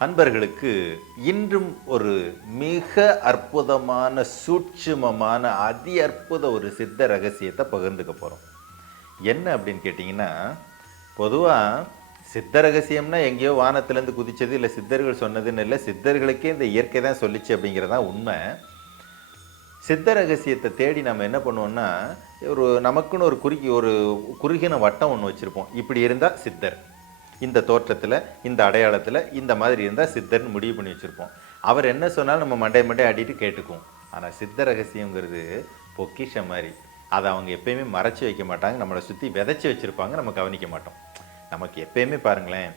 அன்பர்களுக்கு இன்றும் ஒரு மிக அற்புதமான சூட்சுமமான அதி அற்புத ஒரு சித்த ரகசியத்தை பகிர்ந்துக்க போகிறோம் என்ன அப்படின்னு கேட்டிங்கன்னா பொதுவாக சித்த ரகசியம்னா எங்கேயோ வானத்திலேருந்து குதிச்சது இல்லை சித்தர்கள் சொன்னதுன்னு இல்லை சித்தர்களுக்கே இந்த இயற்கை தான் சொல்லிச்சு அப்படிங்கிறதான் உண்மை. சித்த ரகசியத்தை தேடி நம்ம என்ன பண்ணுவோம்னா ஒரு நமக்குன்னு ஒரு குறுகி ஒரு குறுகின வட்டம் ஒன்று வச்சுருப்போம். இப்படி இருந்தால் சித்தர். இந்த தோற்றத்தில் இந்த அடையாளத்தில் இந்த மாதிரி இருந்தால் சித்தர்னு முடிவு பண்ணி வச்சுருப்போம். அவர் என்ன சொன்னாலும் நம்ம மண்டை மண்டை ஆடிட்டு கேட்டுக்குவோம். ஆனால் சித்த ரகசியங்கிறது பொக்கிஷம் மாதிரி. அதை அவங்க எப்பயுமே மறைச்சி வைக்க மாட்டாங்க. நம்மளை சுற்றி விதைச்சி வச்சுருப்பாங்க. நம்ம கவனிக்க மாட்டோம். நமக்கு எப்பயுமே பாருங்களேன்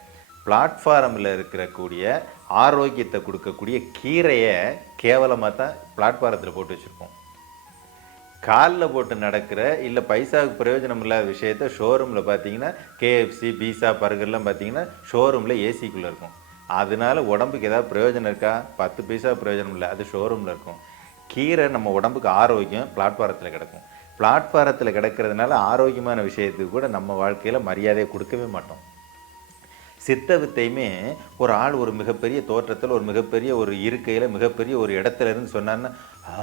பிளாட்ஃபாரமில் இருக்கிற கூடிய ஆரோக்கியத்தை கொடுக்கக்கூடிய கீரையை கேவலமாக தான் பிளாட்ஃபாரத்தில் போட்டு வச்சுருப்போம். காலில் போட்டு நடக்கிற இல்லை பைசாவுக்கு பிரயோஜனம் இல்லாத விஷயத்த ஷோரூமில் பார்த்தீங்கன்னா கேஎஃப்சி பீஸா பர்கர்லாம் பார்த்தீங்கன்னா ஷோரூமில் ஏசிக்குள்ளே இருக்கும். அதனால உடம்புக்கு ஏதாவது பிரயோஜனம் இருக்கா? பத்து பைசா பிரயோஜனம் இல்லை அது ஷோரூமில் இருக்கும். கீரை நம்ம உடம்புக்கு ஆரோக்கியம் பிளாட்ஃபாரத்தில் கிடக்கும். பிளாட்ஃபாரத்தில் கிடக்கிறதுனால ஆரோக்கியமான விஷயத்துக்கு கூட நம்ம வாழ்க்கையில் மரியாதையை கொடுக்கவே மாட்டோம். சித்த வித்தையுமே ஒரு ஆள் ஒரு மிகப்பெரிய தோற்றத்தில் ஒரு மிகப்பெரிய ஒரு இருக்கையில் மிகப்பெரிய ஒரு இடத்துல இருந்து சொன்னான்னா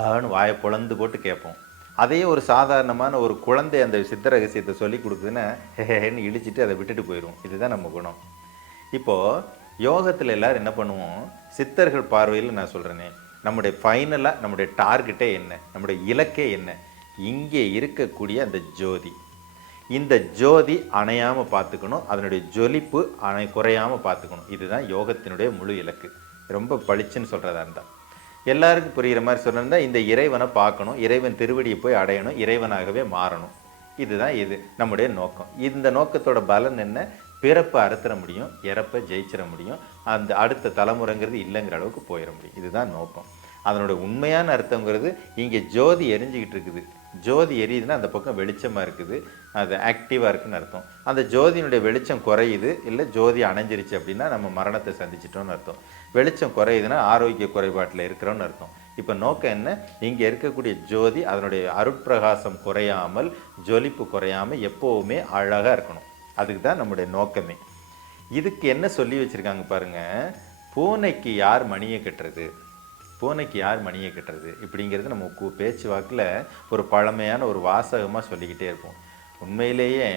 ஆன்னு வாயை பொழந்து போட்டு கேட்போம். அதே ஒரு சாதாரணமான ஒரு குழந்தை அந்த சித்த ரகசியத்தை சொல்லி கொடுக்குதுன்னா ஹேன்னு இழிச்சிட்டு அதை விட்டுட்டு போயிடும் இதுதான் நம்ம குணம். இப்போது யோகத்தில் எல்லோரும் என்ன பண்ணுவோம்? சித்தர்கள் பார்வையில் நான் சொல்கிறேனே நம்முடைய ஃபைனலாக நம்முடைய டார்கெட்டே என்ன? நம்முடைய இலக்கே என்ன? இங்கே இருக்கக்கூடிய அந்த ஜோதி. இந்த ஜோதி அணையாமல் பார்த்துக்கணும் அதனுடைய ஜொலிப்பு அணை குறையாமல் பார்த்துக்கணும். இதுதான் யோகத்தினுடைய முழு இலக்கு. ரொம்ப பளிச்சுன்னு சொல்கிறதா இருந்தால் எல்லாருக்கும் புரிகிற மாதிரி சொன்னிருந்தால் இந்த இறைவனை பார்க்கணும் இறைவன் திருவடியை போய் அடையணும் இறைவனாகவே மாறணும். இதுதான் இது நம்முடைய நோக்கம். இந்த நோக்கத்தோட பலன் என்ன? பிறப்பை அறுத்துற முடியும் இறப்பை ஜெயிச்சிட முடியும் அந்த அடுத்த தலைமுறைங்கிறது இல்லைங்கிற அளவுக்கு போயிட முடியும். இதுதான் நோக்கம். அதனோட உண்மையான அர்த்தங்கிறது இங்கே ஜோதி எரிஞ்சுக்கிட்டு இருக்குது. ஜோதி எரியுதுன்னா அந்த பக்கம் வெளிச்சமாக இருக்குது. அது ஆக்டிவாக இருக்குதுன்னு அர்த்தம். அந்த ஜோதியினுடைய வெளிச்சம் குறையுது இல்லை ஜோதி அணைஞ்சிருச்சு அப்படின்னா நம்ம மரணத்தை சந்திச்சிட்டோம்னு அர்த்தம். வெளிச்சம் குறையுதுன்னா ஆரோக்கிய குறைபாட்டில் இருக்கிறோன்னு அர்த்தம். இப்போ நோக்கம் என்ன? இங்கே இருக்கக்கூடிய ஜோதி அதனுடைய அருட்பிரகாசம் குறையாமல் ஜொலிப்பு குறையாமல் எப்போவுமே அழகாக இருக்கணும். அதுக்கு தான் நம்முடைய நோக்கமே. இதுக்கு என்ன சொல்லி வச்சுருக்காங்க பாருங்கள் பூனைக்கு யார் மணியை கட்டுறது? பூனைக்கு யார் மணியை கட்டுறது? இப்படிங்கிறது நம்ம கூ பேச்சு வாக்கில் ஒரு பழமையான ஒரு வாசகமாக சொல்லிக்கிட்டே இருப்போம். உண்மையிலேயே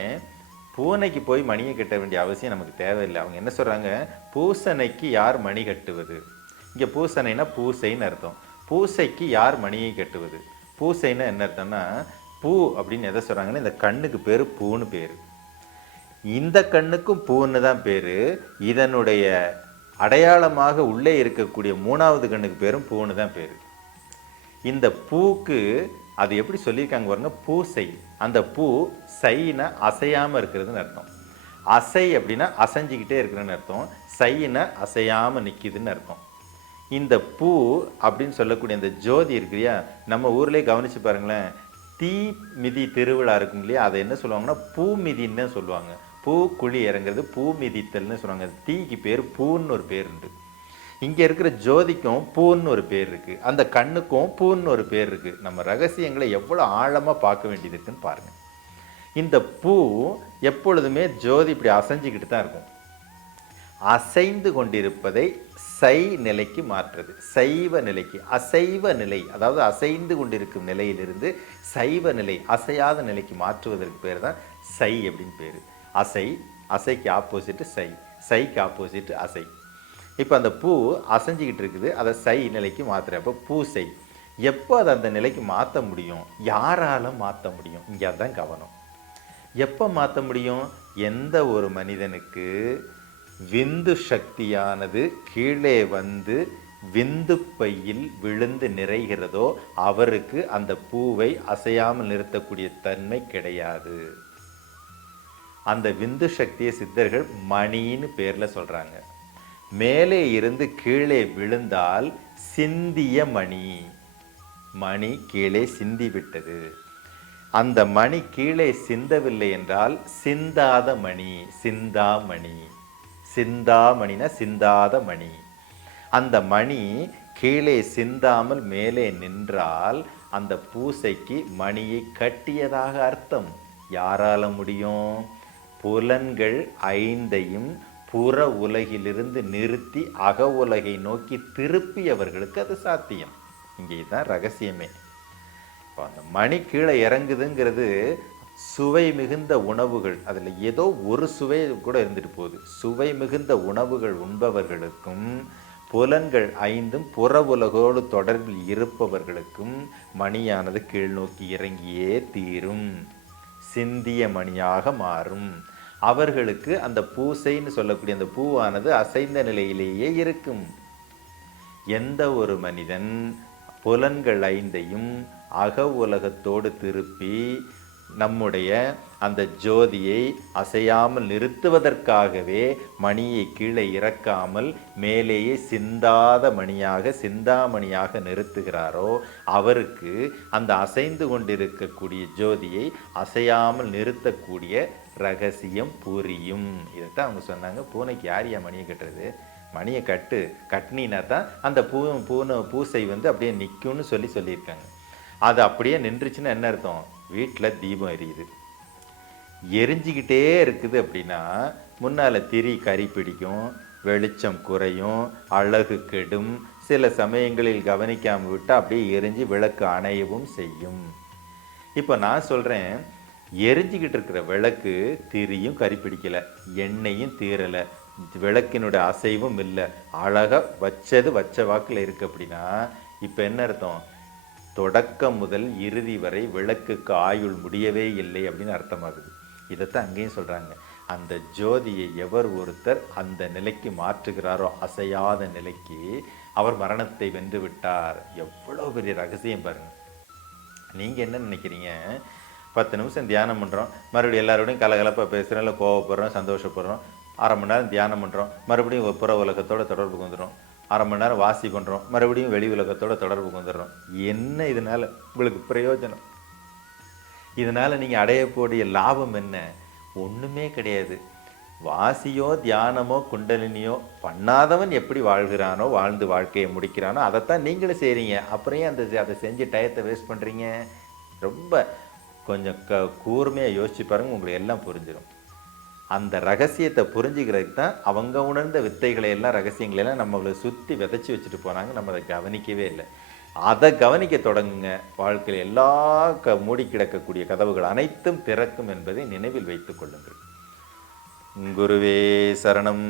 பூனைக்கு போய் மணியை கட்ட வேண்டிய அவசியம் நமக்கு தேவையில்லை. அவங்க என்ன சொல்கிறாங்க பூசணைக்கு யார் மணி கட்டுவது? இங்கே பூசணைனா பூசைன்னு அர்த்தம். பூசைக்கு யார் மணியை கட்டுவது? பூசைன்னா என்ன அர்த்தம்னா பூ அப்படின்னு எதை சொல்கிறாங்கன்னா இந்த கண்ணுக்கு பேர் பூன்னு பேர். இந்த கண்ணுக்கும் பூன்னு தான் பேர். இதனுடைய அடையாளமாக உள்ளே இருக்கக்கூடிய மூணாவது கண்ணுக்கு பேரும் பூன்னு தான் பேர். இந்த பூக்கு அது எப்படி சொல்லியிருக்காங்க பாருங்க பூசை அந்த பூ சைனை அசையாமல் இருக்கிறதுன்னு அர்த்தம். அசை அப்படின்னா அசைஞ்சிக்கிட்டே இருக்கிறன்னு அர்த்தம். சைனை அசையாமல் நிற்கிதுன்னு அர்த்தம். இந்த பூ அப்படின்னு சொல்லக்கூடிய இந்த ஜோதி இருக்கு இல்லையா நம்ம ஊர்லேயே கவனிச்சு பாருங்களேன் தீ மிதி திருவிழா இருக்கும் இல்லையா அதை என்ன சொல்லுவாங்கன்னா பூ மிதின்னு சொல்லுவாங்க. பூ குழி இறங்குறது பூ மிதித்தல்னு சொல்லுவாங்க. தீக்கு பேர் பூன்னு ஒரு பேர் உண்டு. இங்கே இருக்கிற ஜோதிக்கும் பூன்னு ஒரு பேர் இருக்குது அந்த கண்ணுக்கும் பூன்னு ஒரு பேர் இருக்குது நம்ம ரகசியங்களை எவ்வளோ ஆழமாக பார்க்க வேண்டியது இருக்குன்னு பாருங்கள் இந்த பூ எப்பொழுதுமே ஜோதி இப்படி அசைஞ்சிக்கிட்டு தான் இருக்கும். அசைந்து கொண்டிருப்பதை சை நிலைக்கு மாற்றுறது. சைவ நிலைக்கு அசைவ நிலை அதாவது அசைந்து கொண்டிருக்கும் நிலையிலிருந்து சைவ நிலை அசையாத நிலைக்கு மாற்றுவதற்கு பேர் தான் சை அப்படின்னு பேர். அசை அசைக்கு ஆப்போசிட்டு சை சைக்கு ஆப்போசிட்டு அசை. இப்போ அந்த பூ அசைஞ்சிக்கிட்டு இருக்குது அதை சை நிலைக்கு மாற்றுறப்போ பூசை எப்போ அதை அந்த நிலைக்கு மாற்ற முடியும்? யாரால் மாற்ற முடியும்? இங்கே அதான் கவனம். எப்போ மாற்ற முடியும்? எந்த ஒரு மனிதனுக்கு விந்து சக்தியானது கீழே வந்து விந்து பையில் விழுந்து நிறைகிறதோ அவருக்கு அந்த பூவை அசையாமல் நிறுத்தக்கூடிய தன்மை கிடையாது. அந்த விந்து சக்தியை சித்தர்கள் மணின்னு பேரில் சொல்கிறாங்க மேலே இருந்து கீழே விழுந்தால் சிந்திய மணி. மணி கீழே சிந்தி விட்டது. அந்த மணி கீழே சிந்தவில்லை என்றால் சிந்தாத மணி சிந்தாமணி சிந்தாமணினா சிந்தாத மணி. அந்த மணி கீழே சிந்தாமல் மேலே நின்றால் அந்த பூசைக்கு மணியை கட்டியதாக அர்த்தம். யாரால முடியும்? புலன்கள் ஐந்தையும் புற உலகிலிருந்து நிறுத்தி அக உலகை நோக்கி திருப்பியவர்களுக்கு அது சாத்தியம். இங்கே தான் ரகசியமே. இப்போ அந்த மணி கீழே இறங்குதுங்கிறது சுவை மிகுந்த உணவுகள். அதில் ஏதோ ஒரு சுவை கூட இருந்துட்டு போகுது. சுவை மிகுந்த உணவுகள் உண்பவர்களுக்கும் புலன்கள் ஐந்தும் புற உலகோடு தொடர்பில் இருப்பவர்களுக்கும் மணியானது கீழ் நோக்கி இறங்கியே தீரும். சிந்திய மணியாக மாறும். அவர்களுக்கு அந்த பூசைன்னு சொல்லக்கூடிய அந்த பூவானது அசைந்த நிலையிலேயே இருக்கும். எந்த ஒரு மனிதன் புலன்கள் ஐந்தையும் அக உலகத்தோடு திருப்பி நம்முடைய அந்த ஜோதியை அசையாமல் நிறுத்துவதற்காகவே மணியை கீழே இறக்காமல் மேலேயே சிந்தாத மணியாக சிந்தாமணியாக நிறுத்துகிறாரோ அவருக்கு அந்த அசைந்து கொண்டிருக்கக்கூடிய ஜோதியை அசையாமல் நிறுத்தக்கூடிய ரகசியம் புரியும். இதைத்தான் அவங்க சொன்னாங்க. பூனைக்கு யாரியா மணியை கட்டுறது? மணியை கட்டு கட்டினா தான் அந்த பூ பூனை பூசை வந்து அப்படியே நிற்கும்னு சொல்லி சொல்லியிருக்காங்க. அது அப்படியே நின்றுச்சுன்னா என்ன அர்த்தம்? வீட்டில் தீபம் எரியுது. எரிஞ்சிக்கிட்டே இருக்குது அப்படின்னா முன்னால் திரி கறி பிடிக்கும் வெளிச்சம் குறையும் அழகு கெடும். சில சமயங்களில் கவனிக்காமல் விட்டால் அப்படியே எரிஞ்சு விளக்கு அணையவும் செய்யும். இப்போ நான் சொல்கிறேன் எரிஞ்சிக்கிட்டு இருக்கிற விளக்கு திரியும் கறி பிடிக்கலை எண்ணெயும் தீரலை விளக்கினுடைய அசைவும் இல்லை. அழகாக வச்சது வச்ச வாக்கில் இருக்குது அப்படின்னா இப்போ என்ன அர்த்தம்? தொடக்கம் முதல் இறுதி வரை விளக்குக்கு ஆயுள் முடியவே இல்லை அப்படின்னு அர்த்தமாகுது. இதைத்தான் அங்கேயும் சொல்கிறாங்க அந்த ஜோதியை எவர் ஒருத்தர் அந்த நிலைக்கு மாற்றுகிறாரோ அசையாத நிலைக்கு அவர் மரணத்தை வென்று விட்டார். எவ்வளோ பெரிய ரகசியம் பாருங்கள் நீங்கள் என்ன நினைக்கிறீங்க? பத்து நிமிஷம் தியானம் பண்ணுறோம் மறுபடியும் எல்லாரோடையும் கலகலப்பாக பேசுகிறோம் இல்லை கோவப்படுறோம் சந்தோஷப்படுறோம். அரை மணி நேரம் தியானம் பண்ணுறோம் மறுபடியும் புற உலகத்தோட தொடர்புக்கு வந்துடும் அரை மணி நேரம் வாசி பண்ணுறோம் மறுபடியும் வெளி உலகத்தோட தொடர்பு வந்துடுறோம் என்ன இதனால்? உங்களுக்கு பிரயோஜனம். இதனால் நீங்கள் அடையக்கூடிய லாபம் என்ன? ஒன்றுமே கிடையாது. வாசியோ தியானமோ குண்டலினியோ பண்ணாதவன் எப்படி வாழ்கிறானோ வாழ்ந்து வாழ்க்கையை முடிக்கிறானோ அதைத்தான் நீங்களும் செய்கிறீங்க அப்புறம் அந்த அதை செஞ்சு டயத்தை வேஸ்ட் பண்ணுறீங்க ரொம்ப கொஞ்சம் க கூர்மையாக யோசிச்சு பாருங்கள் உங்களுக்கு எல்லாம் புரிஞ்சிடும் அந்த ரகசியத்தை புரிஞ்சுக்கிறதுக்கு தான் அவங்க உணர்ந்த வித்தைகளை எல்லாம் ரகசியங்களை எல்லாம் நம்மளை சுற்றி விதைச்சி வச்சுட்டு போனாங்க. நம்ம அதை கவனிக்கவே இல்லை. அதை கவனிக்க தொடங்குங்க. வாழ்க்கையில் எல்லா க மூடி கிடக்கக்கூடிய கதவுகள் அனைத்தும் திறக்கும் என்பதை நினைவில் வைத்துக் கொள்ளுங்கள். குருவே சரணம்.